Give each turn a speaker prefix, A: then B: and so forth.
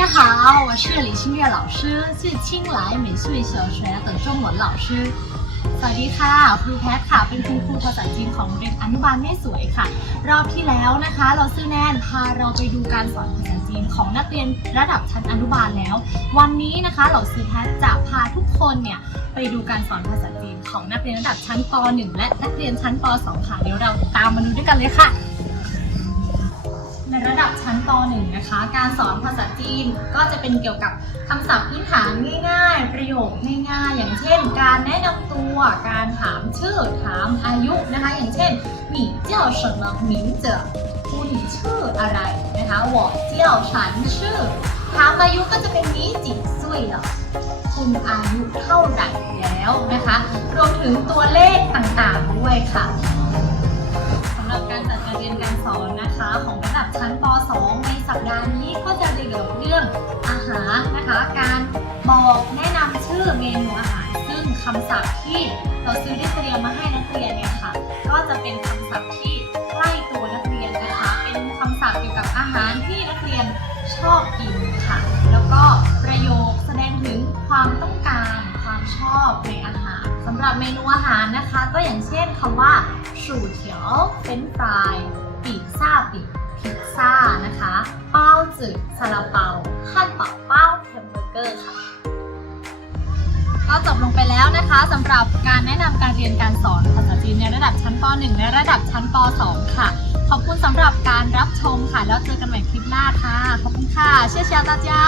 A: 我是李清月老师，是青来美穗小学的中文老师。สวัสดีค่ะครูแพทค่ะ เป็นคุณครูภาษาจีนของโรงเรียนอนุบาลแม่สวยค่ะ รอบที่แล้วนะคะ เราซื้อแนนพาเราไปดูการสอนภาษาจีนของนักเรียนระดับชั้นอนุบาลแล้ว วันนี้นะคะเราซื้อแพทจะพาทุกคนเนี่ยไปดูการสอนภาษาจีนของนักเรียนระดับชั้นป .1 และนักเรียนชั้นป .2 ค่ะเดี๋ยวเราตามมาดูด้วยกันเลยค่ะ ใน ระดับชั้นป .1 นะคะ การสอนภาษาจีนก็จะเป็นเกี่ยวกับคำศัพท์พื้นฐานง่ายๆ ประโยคง่ายๆ อย่างเช่น การแนะนำตัว การถามชื่อ ถามอายุนะคะ อย่างเช่นหนีเจ้าเฉิงหหมิงเจ๋อคุณชื่ออะไรนะคะหวอเจ้าฉันชื่อ ถามอายุก็จะเป็นนี้จิตซุยเหรอคุณอายุเท่าไหร่แล้วนะคะ รวมถึงตัวเลขต่างๆด้วยค่ะ หรับการจัดการเรียนการสอนนะคะ ของระดับชั้นป .2 ในสัปดาห์นี้ก็จะเรียนเกี่ยวกับเรื่องอาหารนะคะ การบอกแนะนำชื่อเมนูอาหาร ซึ่งคำศัพท์ที่เราซื้อได้เตรียมมาให้นักเรียนเนี่ยค่ะ ก็จะเป็นคำศัพท์ที่ใกล้ตัวนักเรียนนะคะ เป็นคำศัพท์เกี่ยวกับอาหารที่นักเรียนชอบกินค่ะ แล้วก็ประโยคแสดงถึงความต้องการ สำหรับเมนูอาหารนะคะ ก็อย่างเช่นคำว่าสูเขียวเฟนฟรายปิซ่าปิพิซซ่านะคะเป้าจืดซาลาเปาขั้นเป่าเป้าแฮมเบอร์เกอร์ค่ะ ก็จบลงไปแล้วนะคะสำหรับการแนะนำการเรียนการสอนภาษาจีนในระดับชั้นป .1 และระดับชั้นป .2 ค่ะ ขอบคุณสำหรับการรับชมค่ะ แล้วเจอกันใหม่คลิปหน้าค่ะ ขอบคุณค่ะเชี่ยเชี่ยตาจ้า